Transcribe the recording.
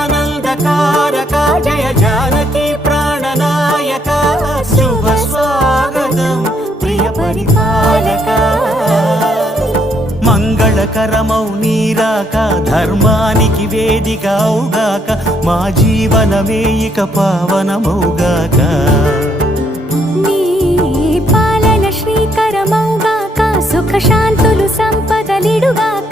జగదానందకారక జయ జానకి ప్రాణనాయక శుభ స్వాగతం ప్రియ పరిపాలక మంగళకరమౌ నీరాక ధర్మానికి వేదిక అవుగాక మా జీవనమే ఇక పావనమౌగాక నీ పాలన శ్రీకరమౌగాక సుఖ శాంతులు సంపదలిడుగాక